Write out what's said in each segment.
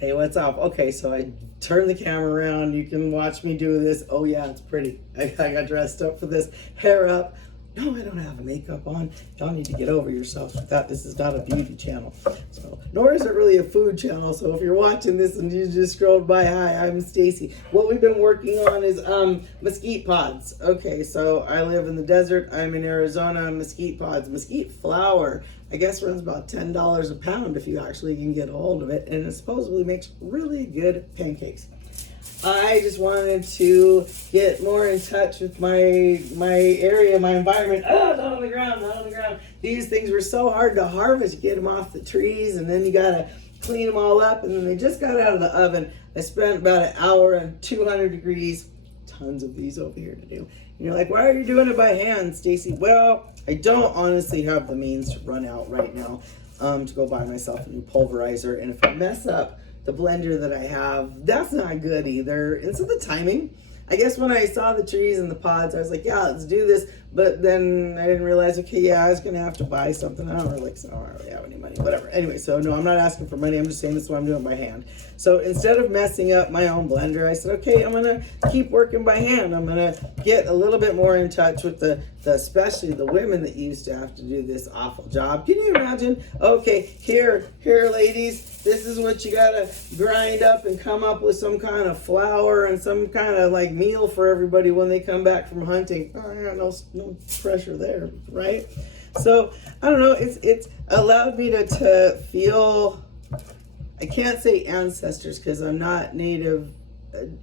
Hey, what's up? Okay, so I turn the camera around. You can watch me do this. Oh yeah, it's pretty. I got dressed up for this. Hair up. No, I don't have makeup on. Y'all need to get over yourselves with that. This is not a beauty channel. So, nor is it really a food channel. So if you're watching this and you just scrolled by, hi, I'm Stacy. What we've been working on is Mesquite Pods. Okay, so I live in the desert. I'm in Arizona. Mesquite Pods. Mesquite flour, I guess, runs about $10 a pound if you actually can get a hold of it. And it supposedly makes really good pancakes. I just wanted to get more in touch with my area, my environment. Oh, not on the ground, not on the ground. These things were so hard to harvest. Get them off the trees, and then you gotta clean them all up. And then they just got out of the oven. I spent about an hour and 200 degrees. Tons of these over here to do. And you're like, why are you doing it by hand, Stacy? Well, I don't honestly have the means to run out right now to go buy myself a new pulverizer. And if I mess up the blender that I have, that's not good either. And so the timing, I guess when I saw the trees and the pods, I was like, yeah, let's do this. But then I didn't realize, okay, yeah, I was gonna have to buy something. I don't really have any money, whatever. Anyway, so no, I'm not asking for money. I'm just saying this is what I'm doing by hand. So instead of messing up my own blender, I said, okay, I'm gonna keep working by hand. I'm gonna get a little bit more in touch with the especially the women that used to have to do this awful job. Can you imagine? Okay, here, ladies, this is what you gotta grind up and come up with some kind of flour and some kind of like meal for everybody when they come back from hunting. Oh, yeah, no pressure there, right? So I don't know. It's allowed me to feel. I can't say ancestors because I'm not native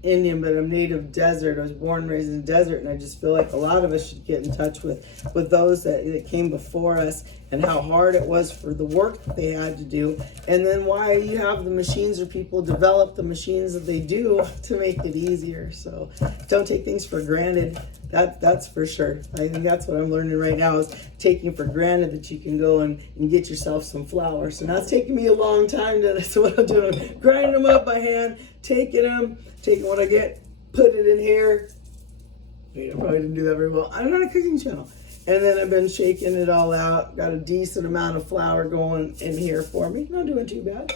Indian, but I'm native desert. I was born and raised in the desert, and I just feel like a lot of us should get in touch with those that came before us and how hard it was for the work that they had to do, and then why you have the machines or people develop the machines that they do to make it easier. So don't take things for granted. That's for sure. I think that's what I'm learning right now is taking for granted that you can go and get yourself some flour. So now it's taking me a long time that's what I'm doing. Grinding them up by hand, taking what I get, put it in here. Wait, I probably didn't do that very well. I'm not a cooking channel. And then I've been shaking it all out. Got a decent amount of flour going in here for me. Not doing too bad.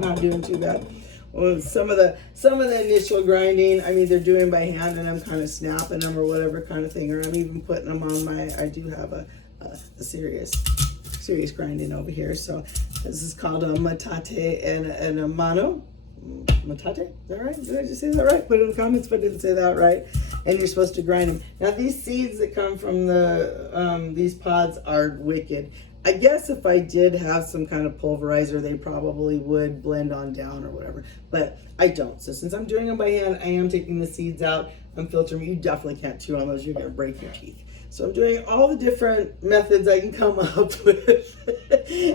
Not doing too bad. Well, some of the initial grinding, I'm either doing by hand and I'm kind of snapping them or whatever kind of thing, or I'm even putting them on I do have a serious grinding over here. So this is called a matate and a mano. Matate? Is that right? Did I just say that right? Put it in the comments if I didn't say that right. And you're supposed to grind them. Now these seeds that come from these pods are wicked. I guess if I did have some kind of pulverizer, they probably would blend on down or whatever, but I don't. So since I'm doing them by hand, I am taking the seeds out. I'm filtering. You definitely can't chew on those. You're going to break your teeth. So I'm doing all the different methods I can come up with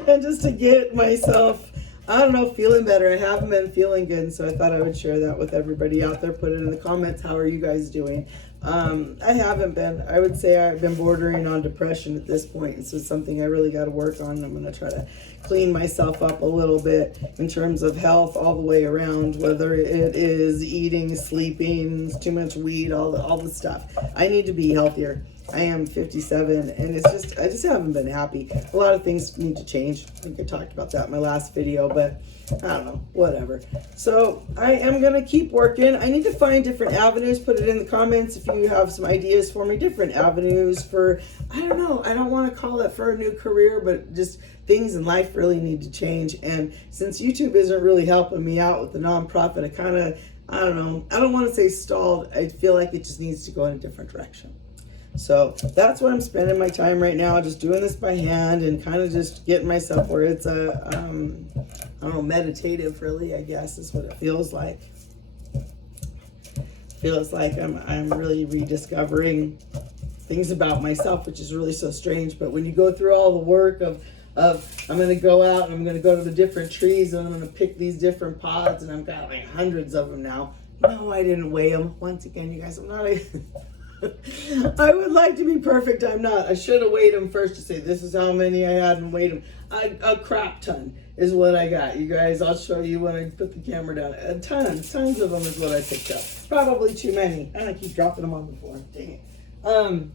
and just to get myself, I don't know, feeling better. I haven't been feeling good, so I thought I would share that with everybody out there. Put it in the comments. How are you guys doing? I haven't been. I would say I've been bordering on depression at this point. This is something I really got to work on. I'm going to try to clean myself up a little bit in terms of health all the way around, whether it is eating, sleeping, too much weed, all the stuff. I need to be healthier. I am 57 and I just haven't been happy. A lot of things need to change. I think I talked about that in my last video, but I don't know, whatever. So I am gonna keep working. I need to find different avenues. Put it in the comments if you have some ideas for me, different avenues for, I don't know, I don't want to call it for a new career, but just things in life really need to change. And since YouTube isn't really helping me out with the nonprofit, I don't know, I don't want to say stalled. I feel like it just needs to go in a different direction. So that's what I'm spending my time right now, just doing this by hand and kind of just getting myself where it's I don't know, meditative really, I guess is what it feels like. Feels like I'm really rediscovering things about myself, which is really so strange. But when you go through all the work of I'm going to go out and I'm going to go to the different trees and I'm going to pick these different pods and I've got like hundreds of them now. No, I didn't weigh them. Once again, you guys, I'm not I would like to be perfect. I'm not. I should have weighed them first to say this is how many I had and weighed them. A crap ton is what I got. You guys, I'll show you when I put the camera down. Tons of them is what I picked up. Probably too many. And I keep dropping them on the floor. Dang it.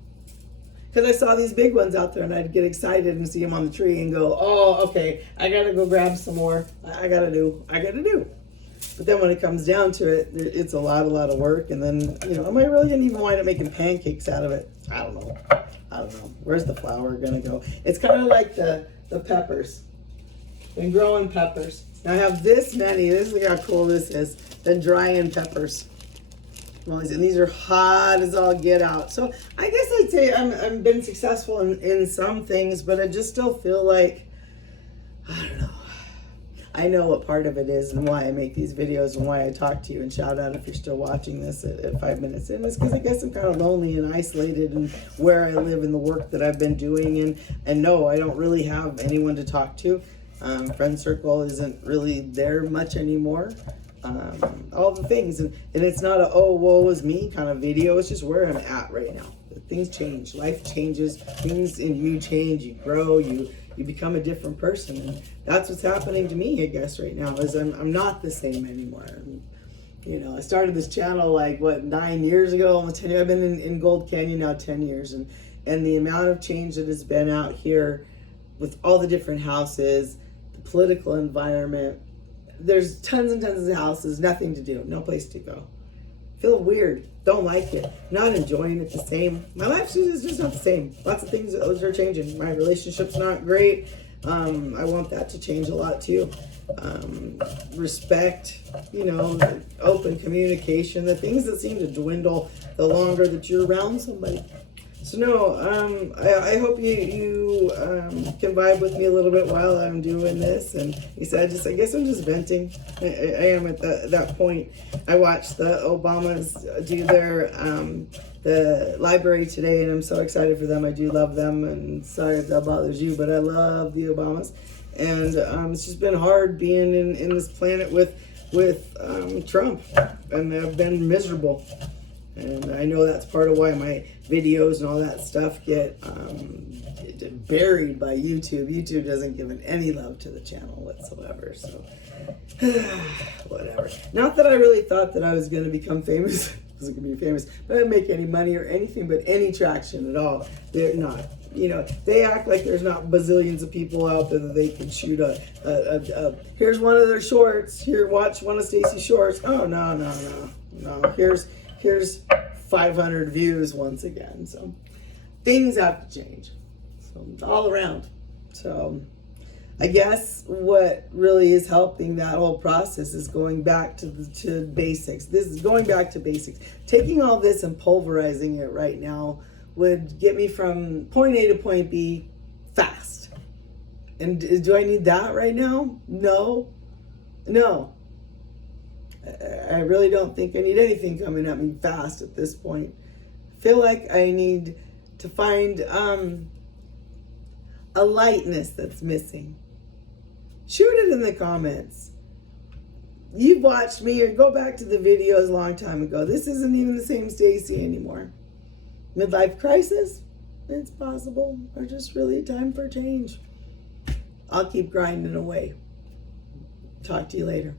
Because I saw these big ones out there and I'd get excited and see them on the tree and go, oh, okay, I got to go grab some more. I got to do. But then when it comes down to it, it's a lot of work. And then, am I really going to even wind up making pancakes out of it? I don't know. Where's the flour going to go? It's kind of like the peppers. Been growing peppers. Now I have this many. This is how cool this is. Been drying peppers. And these are hot as all get out. So I guess I'd say I've been successful in some things, but I just still feel like, I don't know. I know what part of it is and why I make these videos and why I talk to you, and shout out if you're still watching this at 5 minutes in. It's because I guess I'm kind of lonely and isolated and where I live and the work that I've been doing. And no, I don't really have anyone to talk to. Friend circle isn't really there much anymore. All the things. And it's not a, oh, woe is me kind of video. It's just where I'm at right now. Things change. Life changes. Things in you change. You grow. You become a different person, and that's what's happening to me, I guess, right now. Is I'm not the same anymore. I started this channel 9 years ago, almost 10 years. I've been in Gold Canyon now 10 years, and the amount of change that has been out here with all the different houses, the political environment. There's tons and tons of houses, nothing to do, no place to go. Feel weird, don't like it, not enjoying it the same. My life is just not the same. Lots of things are changing. My relationship's not great. I want that to change a lot too. Respect, open communication, the things that seem to dwindle the longer that you're around somebody. So no, I hope you can vibe with me a little bit while I'm doing this. And he said, I guess I'm just venting. I am at that point. I watched the Obamas do the library today, and I'm so excited for them. I do love them, and sorry if that bothers you, but I love the Obamas. And it's just been hard being in this planet with Trump, and I've been miserable. And I know that's part of why my videos and all that stuff get buried by YouTube. YouTube doesn't give any love to the channel whatsoever. So, whatever. Not that I really thought that I was going to become famous. I wasn't going to be famous. But I didn't make any money or anything but any traction at all. They're not. They act like there's not bazillions of people out there that they can shoot here's one of their shorts. Here, watch one of Stacy's shorts. Oh, no. Here's 500 views once again. So things have to change. So all around. So I guess what really is helping that whole process is going back to basics. This is going back to basics. Taking all this and pulverizing it right now would get me from point A to point B fast. And do I need that right now? No. I really don't think I need anything coming at me fast at this point. I feel like I need to find a lightness that's missing. Shoot it in the comments. You've watched me, or go back to the videos a long time ago. This isn't even the same Stacy anymore. Midlife crisis? It's possible. Or just really time for change. I'll keep grinding away. Talk to you later.